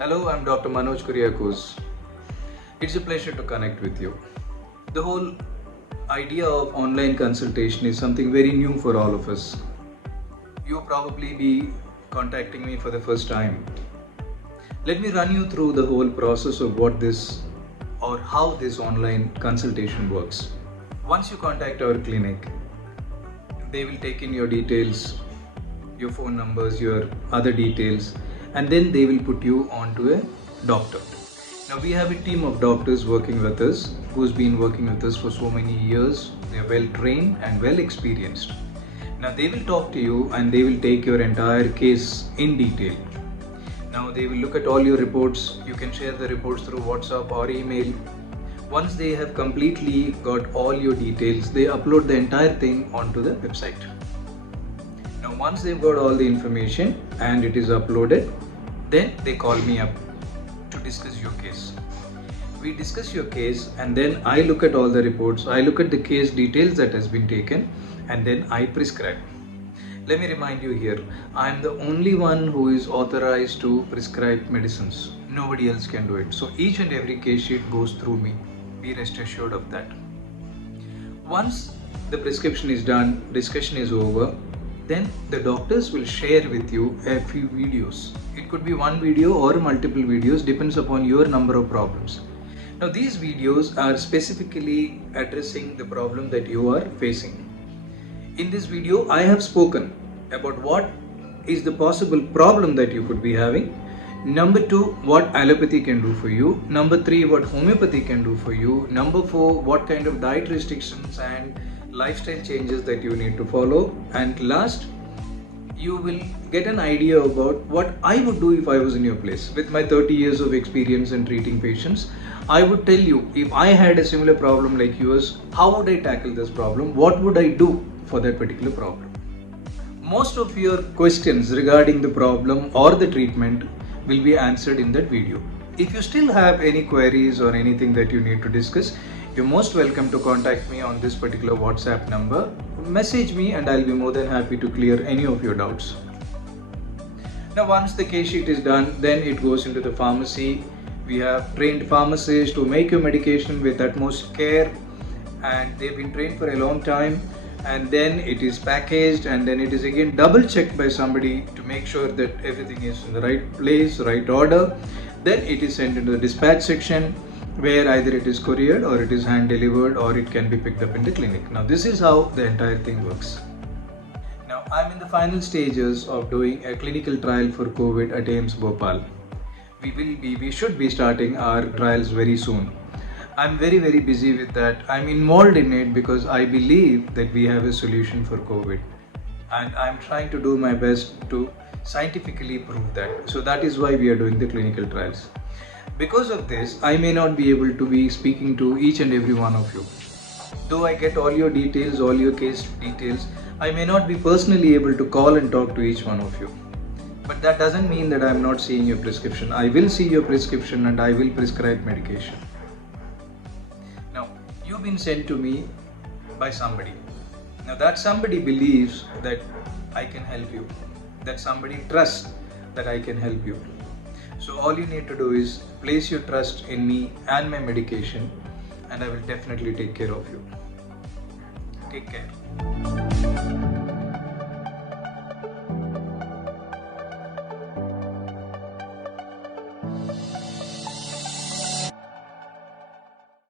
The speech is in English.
Hello, I'm Dr. Manoj Kuriakose. It's a pleasure to connect with you. The whole idea of online consultation is something very new for all of us. You'll probably be contacting me for the first time. Let me run you through the whole process of what this or how this online consultation works. Once you contact our clinic, they will take in your details, your phone numbers, your other details, and then they will put you onto a doctor. Now we have a team of doctors working with us who's been working with us for so many years. They're well trained and well experienced. Now they will talk to you and they will take your entire case in detail. Now they will look at all your reports. You can share the reports through WhatsApp or email. Once they have completely got all your details, they upload the entire thing onto the website. Now once they've got all the information and it is uploaded, then they call me up to discuss your case. We discuss your case and then I look at all the reports, I look at the case details that has been taken, and then I prescribe. Let me remind you here, I am the only one who is authorized to prescribe medicines. Nobody else can do it. So each and every case sheet goes through me. Be rest assured of that. Once the prescription is done, discussion is over, then the doctors will share with you a few videos. It could be one video or multiple videos, depends upon your number of problems. Now these videos are specifically addressing the problem that you are facing. In this video, I have spoken about what is the possible problem that you could be having. Number 2, what allopathy can do for you. Number 3, what homeopathy can do for you. Number 4, what kind of diet restrictions and lifestyle changes that you need to follow. And last, you will get an idea about what I would do if I was in your place. With my 30 years of experience in treating patients, I would tell you, if I had a similar problem like yours, how would I tackle this problem? What would I do for that particular problem? Most of your questions regarding the problem or the treatment will be answered in that video. If you still have any queries or anything that you need to discuss, you're most welcome to contact me on this particular WhatsApp number. Message me and I'll be more than happy to clear any of your doubts. Now once the case sheet is done, then it goes into the pharmacy. We have trained pharmacists to make your medication with utmost care, and they've been trained for a long time. And then it is packaged and then it is again double checked by somebody to make sure that everything is in the right place, right order. Then it is sent into the dispatch section, where either it is couriered or it is hand delivered or it can be picked up in the clinic. Now this is how the entire thing works. Now I'm in the final stages of doing a clinical trial for COVID at AIIMS Bhopal. We should be starting our trials very soon. I'm very busy with that. I'm involved in it because I believe that we have a solution for COVID, and I'm trying to do my best to scientifically prove that. So that is why we are doing the clinical trials. Because of this, I may not be able to be speaking to each and every one of you. Though I get all your details, all your case details, I may not be personally able to call and talk to each one of you. But that doesn't mean that I'm not seeing your prescription. I will see your prescription and I will prescribe medication. Now, you've been sent to me by somebody. Now that somebody believes that I can help you. That somebody trusts that I can help you. So all you need to do is place your trust in me and my medication, and I will definitely take care of you. Take care.